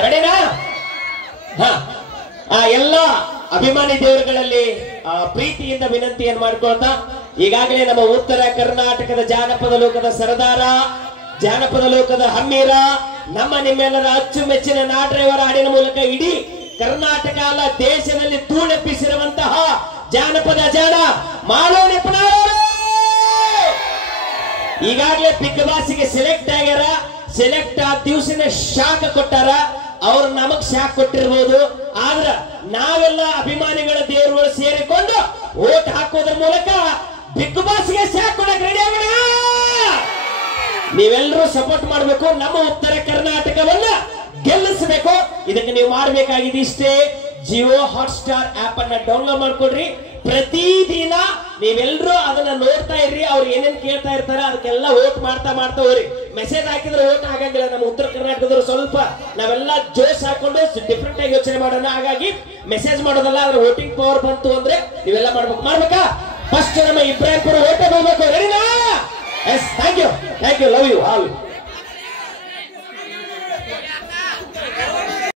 ರೆಡಿನಾ? ಎಲ್ಲ ಅಭಿಮಾನಿ ದೇವರುಗಳಲ್ಲಿ ಪ್ರೀತಿಯಿಂದ ವಿನಂತಿಯನ್ನು ಮಾಡ್ಕೊಳ್ತಾ, ಈಗಾಗಲೇ ನಮ್ಮ ಉತ್ತರ ಕರ್ನಾಟಕದ ಜಾನಪದ ಲೋಕದ ಸರದಾರ, ಜಾನಪದ ಲೋಕದ ಹಮ್ಮೀರ, ನಮ್ಮ ನಿಮ್ಮೆಲ್ಲರ ಅಚ್ಚುಮೆಚ್ಚಿನ ನಾಡ್ರೆಯವರ ಹಾಡಿನ ಮೂಲಕ ಇಡೀ ಕರ್ನಾಟಕ ಅಲ್ಲ ದೇಶದಲ್ಲಿ ಧೂಳೆಪ್ಪಿಸಿರುವಂತಹ ಜಾನಪದ ಜಾಣ ಮಾಲೋನಿ ಈಗಾಗಲೇ ಬಿಗ್ ಬಾಸ್ಗೆ ಸೆಲೆಕ್ಟ್ ಆಗ್ಯಾರ. ಸೆಲೆಕ್ಟ್ ಆದ ದಿವಸನೇ ಶಾಕ್ ಕೊಟ್ಟಾರ. ಅವ್ರು ನಮಗ್ ಶಾಕ್ ಕೊಟ್ಟಿರ್ಬೋದು, ಆದ್ರ ನಾವೆಲ್ಲ ಅಭಿಮಾನಿಗಳ ದೇವರುಗಳು ಸೇರಿಕೊಂಡು ಓಟ್ ಹಾಕೋದ್ರ ಮೂಲಕ ಬಿಗ್ ಬಾಸ್ಗೆ ಶಾಕ್ ಕೊಡಕ್ ರೆಡಿ ಆಗೋಣ. ನೀವೆಲ್ಲರೂ ಸಪೋರ್ಟ್ ಮಾಡಬೇಕು, ನಮ್ಮ ಉತ್ತರ ಕರ್ನಾಟಕವನ್ನ ಗೆಲ್ಲಿಸಬೇಕು. ಇದಕ್ಕೆ ನೀವು ಮಾಡಬೇಕಾಗಿದೆ ಇಷ್ಟೇ, ಜಿಯೋ ಹಾಟ್ಸ್ಟಾರ್ ಆಪ್ ಅನ್ನ ಡೌನ್ಲೋಡ್ ಮಾಡ್ಕೊಡ್ರಿ. ಪ್ರತಿದಿನ ನೀವೆಲ್ಲರೂ ಅದನ್ನ ನೋಡ್ತಾ ಇರ್ರಿ. ಅವ್ರು ಏನೇನ್ ಕೇಳ್ತಾ ಇರ್ತಾರೆ ಅದಕ್ಕೆಲ್ಲ ವೋಟ್ ಮಾಡ್ತಾ ಹೋಗ್ರಿ. ಮೆಸೇಜ್ ಹಾಕಿದ್ರೆ ವೋಟ್ ಆಗಂಗಿಲ್ಲ. ನಮ್ಮ ಉತ್ತರ ಕರ್ನಾಟಕದವರು ಸ್ವಲ್ಪ ನಾವೆಲ್ಲ ಜೋಶ್ ಹಾಕೊಂಡು ಡಿಫ್ರೆಂಟ್ ಆಗಿ ಯೋಚನೆ ಮಾಡೋಣ. ಹಾಗಾಗಿ ಮೆಸೇಜ್ ಮಾಡೋದಲ್ಲ, ಅದ್ರ ವೋಟಿಂಗ್ ಪವರ್ ಬಂತು ಅಂದ್ರೆ ನೀವೆಲ್ಲ ಮಾಡ್ಬೇಕಾ? ಫಸ್ಟ್ ನಮ್ಮ ಇಬ್ರಾಹಿಂಪುರ ವೋಟ್ ಹೋಗ್ಬೇಕು. ರೆಡಿನಾ? Yes, thank you, love you all.